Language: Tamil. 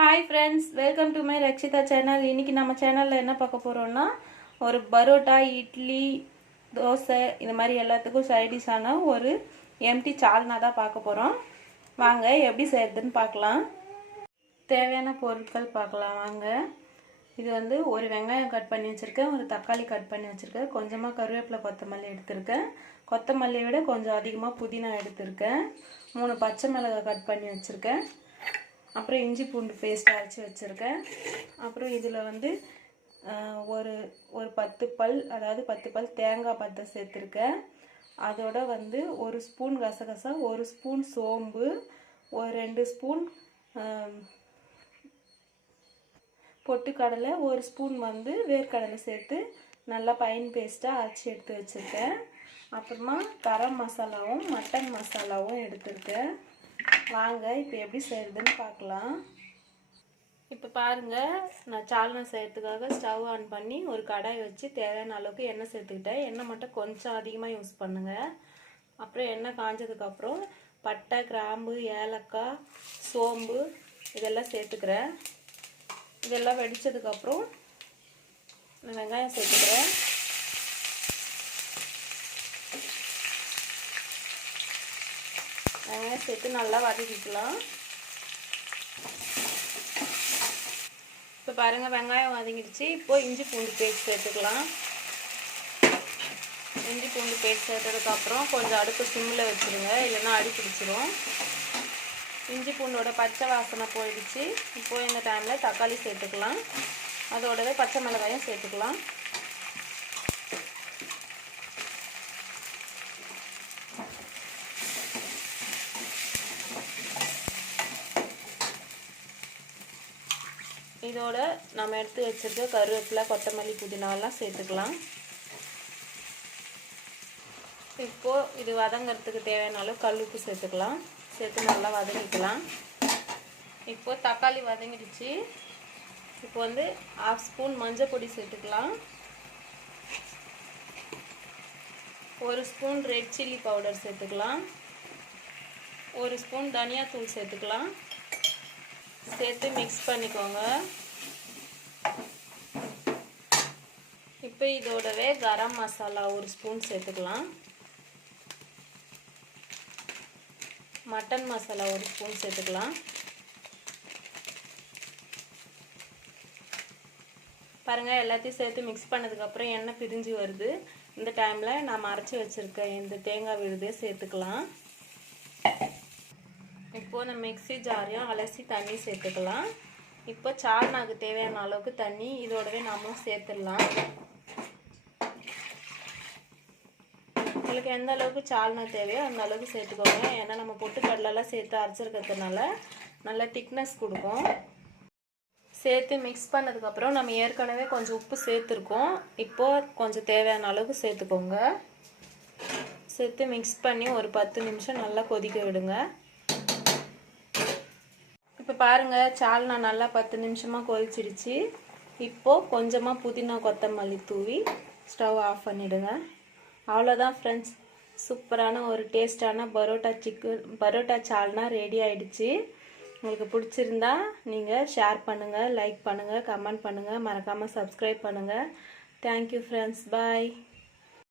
Hi friends welcome to my Rakshita channel இன்றைக்கி நம்ம சேனலில் என்ன பார்க்க போகிறோம்னா ஒரு பரோட்டா இட்லி தோசை இந்த மாதிரி எல்லாத்துக்கும் சைடிஷான ஒரு எம்டி சால்னா தான் பார்க்க போகிறோம் வாங்க எப்படி செய்யறதுன்னு பார்க்கலாம். தேவையான பொருட்கள் பார்க்கலாம் வாங்க. இது வந்து ஒரு வெங்காயம் கட் பண்ணி வச்சுருக்கேன் ஒரு தக்காளி கட் பண்ணி வச்சுருக்கேன் கொஞ்சமாக கருவேப்பிலை கொத்தமல்லி எடுத்திருக்கேன். கொத்தமல்லியை விட கொஞ்சம் அதிகமாக புதினா எடுத்திருக்கேன். மூணு பச்சை மிளகாய் கட் பண்ணி வச்சுருக்கேன். அப்புறம் இஞ்சி பூண்டு பேஸ்ட் அரைச்சி வச்சுருக்கேன். அப்புறம் இதில் வந்து ஒரு ஒரு பத்து பல் அதாவது பத்து பல் தேங்காய் பத்தை சேர்த்துருக்கேன். அதோட வந்து ஒரு ஸ்பூன் கசகசா ஒரு ஸ்பூன் சோம்பு ஒரு ரெண்டு ஸ்பூன் பொட்டுக்கடலை ஒரு ஸ்பூன் வந்து வேர்க்கடலை சேர்த்து நல்லா பைன் பேஸ்ட்டாக அரைச்சி எடுத்து வச்சுருக்கேன். அப்புறமா கரம் மசாலாவும் மட்டன் மசாலாவும் எடுத்திருக்கேன். வாங்க இப்போ எப்படி செய்கிறதுன்னு பார்க்கலாம் இப்போ பாருங்கள் நான் சால்னா செய்கிறதுக்காக ஸ்டவ் ஆன் பண்ணி ஒரு கடாய் வச்சு தேவையான அளவுக்கு எண்ணெய் சேர்த்துக்கிட்டேன். எண்ணெய் மட்டும் கொஞ்சம் அதிகமாக யூஸ் பண்ணுங்கள் அப்புறம் எண்ணெய் காஞ்சதுக்கப்புறம் பட்டை கிராம்பு ஏலக்காய் சோம்பு இதெல்லாம் சேர்த்துக்கிறேன். இதெல்லாம் வெடிச்சதுக்கப்புறம் வெங்காயம் சேர்த்துக்கிறேன். வெங்காயம் சேர்த்து நல்லா வதக்கிக்கலாம். இப்போ பாருங்கள் வெங்காயம் வதங்கிடுச்சு. இப்போது இஞ்சி பூண்டு பேஸ்ட் சேர்த்துக்கலாம். இஞ்சி பூண்டு பேஸ்ட் சேர்த்ததுக்கப்புறம் கொஞ்சம் அடுப்பு சிம்மில் வச்சுருங்க. இல்லைன்னா அடி பிடிச்சிரும். இஞ்சி பூண்டோட பச்சை வாசனை போயிடுச்சு. இப்போது இந்த டைமில் தக்காளி சேர்த்துக்கலாம். அதோடவே பச்சை மிளகாயும் சேர்த்துக்கலாம். இதோட நம்ம எடுத்து வச்சுருக்க கருவேப்பிலை கொத்தமல்லி புதினாலாம் சேர்த்துக்கலாம். இப்போது இது வதங்கிறதுக்கு தேவையான அளவு கல் உப்பு சேர்த்துக்கலாம். சேர்த்து நல்லா வதக்கிக்கலாம் இப்போது தக்காளி வதங்கிடுச்சு. இப்போ வந்து ஹாஃப் ஸ்பூன் மஞ்சள் பொடி சேர்த்துக்கலாம். ஒரு ஸ்பூன் ரெட் சில்லி பவுடர் சேர்த்துக்கலாம். ஒரு ஸ்பூன் தனியாத்தூள் சேர்த்துக்கலாம். சேர்த்து மிக்ஸ் பண்ணிக்கோங்க. இப்போ இதோடவே கரம் மசாலா ஒரு ஸ்பூன் சேர்த்துக்கலாம். மட்டன் மசாலா ஒரு ஸ்பூன் சேர்த்துக்கலாம். பாருங்கள் எல்லாத்தையும் சேர்த்து மிக்ஸ் பண்ணதுக்கப்புறம் எண்ணெய் பிரிஞ்சு வருது. இந்த டைமில் நான் அரைச்சி வச்சுருக்கேன் இந்த தேங்காய் விழுதே சேர்த்துக்கலாம். இப்போ நம்ம மிக்ஸி ஜாரையும் அலசி தண்ணி சேர்த்துக்கலாம். இப்போ சால்னாக்கு தேவையான அளவுக்கு தண்ணி இதோடவே நாமும் சேர்த்துடலாம். உங்களுக்கு எந்த அளவுக்கு சால்னா தேவையோ அந்த அளவுக்கு சேர்த்துக்கோங்க. ஏன்னா நம்ம பொட்டுக்கடலெல்லாம் சேர்த்து அரைச்சிருக்கிறதுனால நல்ல திக்னஸ் கொடுக்கும். சேர்த்து மிக்ஸ் பண்ணதுக்கப்புறம் நம்ம ஏற்கனவே கொஞ்சம் உப்பு சேர்த்துருக்கோம். இப்போது கொஞ்சம் தேவையான அளவுக்கு சேர்த்துக்கோங்க. சேர்த்து மிக்ஸ் பண்ணி ஒரு பத்து நிமிஷம் நல்லா கொதிக்க விடுங்க. பாருங்கள் சால்னா நல்லா பத்து நிமிஷமாக கொதிச்சிடுச்சு. இப்போது கொஞ்சமாக புதினா கொத்தமல்லி தூவி ஸ்டவ் ஆஃப் பண்ணிவிடுங்க அவ்வளோதான் ஃப்ரெண்ட்ஸ் சூப்பரான ஒரு டேஸ்டான பரோட்டா சிக்கன் பரோட்டா சால்னா ரெடி ஆயிடுச்சு. உங்களுக்கு பிடிச்சிருந்தா நீங்கள் ஷேர் பண்ணுங்கள் லைக் பண்ணுங்கள் கமெண்ட் பண்ணுங்கள் மறக்காமல் சப்ஸ்கிரைப் பண்ணுங்கள் தேங்க்யூ ஃப்ரெண்ட்ஸ் பாய்